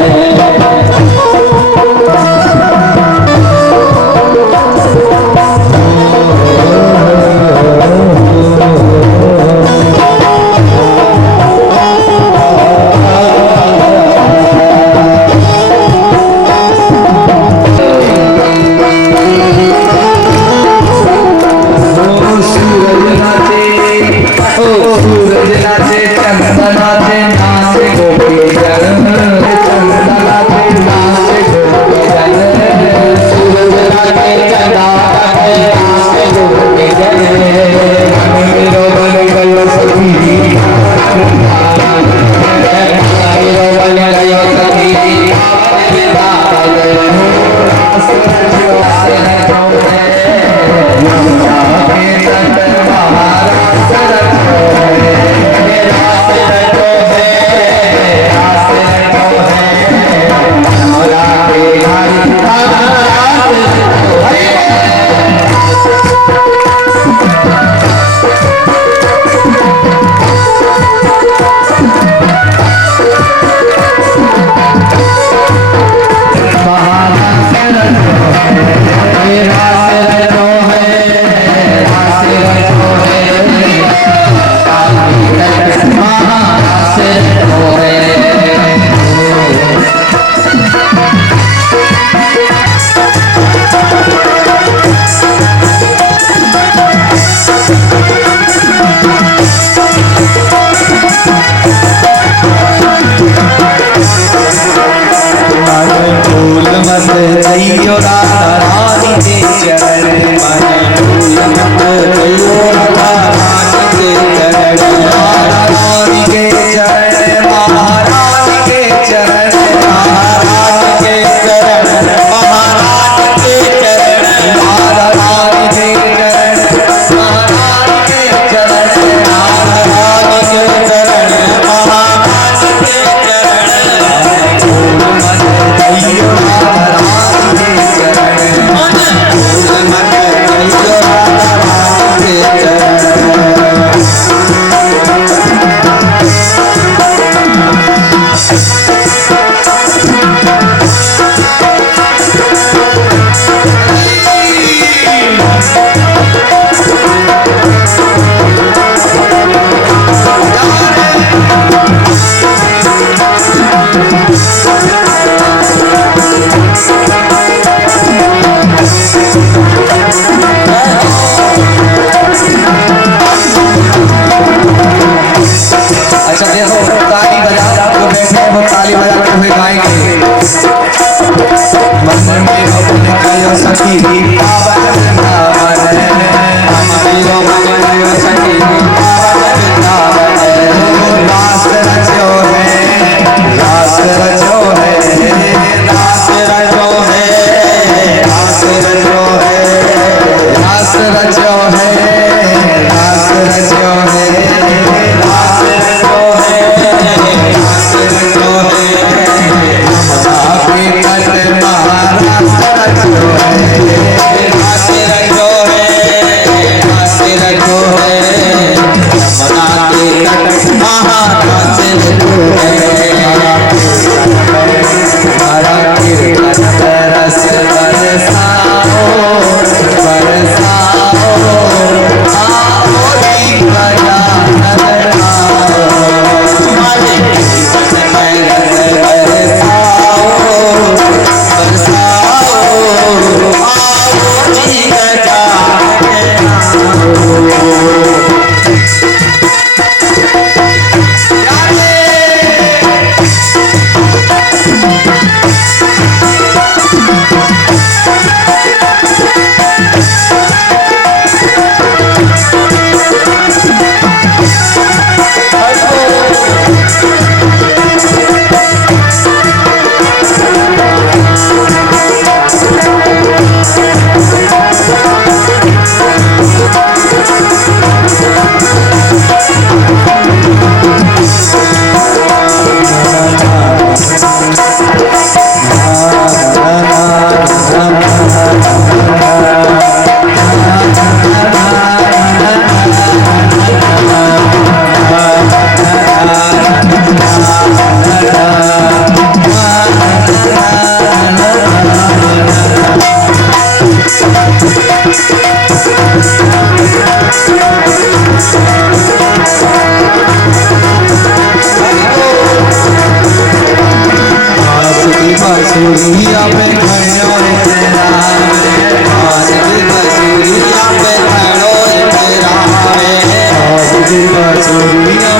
मत जइयो राधा रानी के चरण मन मत जइयो राधा रानी के चरण राधा रानी के चरण महारानी के चरण महारानी के चरण महारानी के चरण राधा रानी के चरण महारानी के चरण राधा रानी के चरण महारानी के चरण मन जइयो राधा रानी के चरण मन जइयो राधा रानी के चरण अच्छा देखो ताली बजा जो बैठे हैं वो ताली बजाते हुए गाएंगे मंदिर में अपने कयो सखी पावन वृंदावन हमारी मन में सखी पावन वृंदावन रास रचो है रास रचो है रास रचो है रास रचो है रास रचो है रास रचो है रास रचो है रास रचो है आपके तट महारास रचो है रास रचो है रास रचो है यमुना के तट महारास रचो है हरा के तट रस बरसाओ बरसाओ आओ दी बजा नजर आओ हमारे जीवन में रस बरसाओ बरसाओ आओ दी बजा बांसुरिया पे खड़ो तेरा आज की बांसुरिया पे खड़ो तेरा आज की बांसुरिया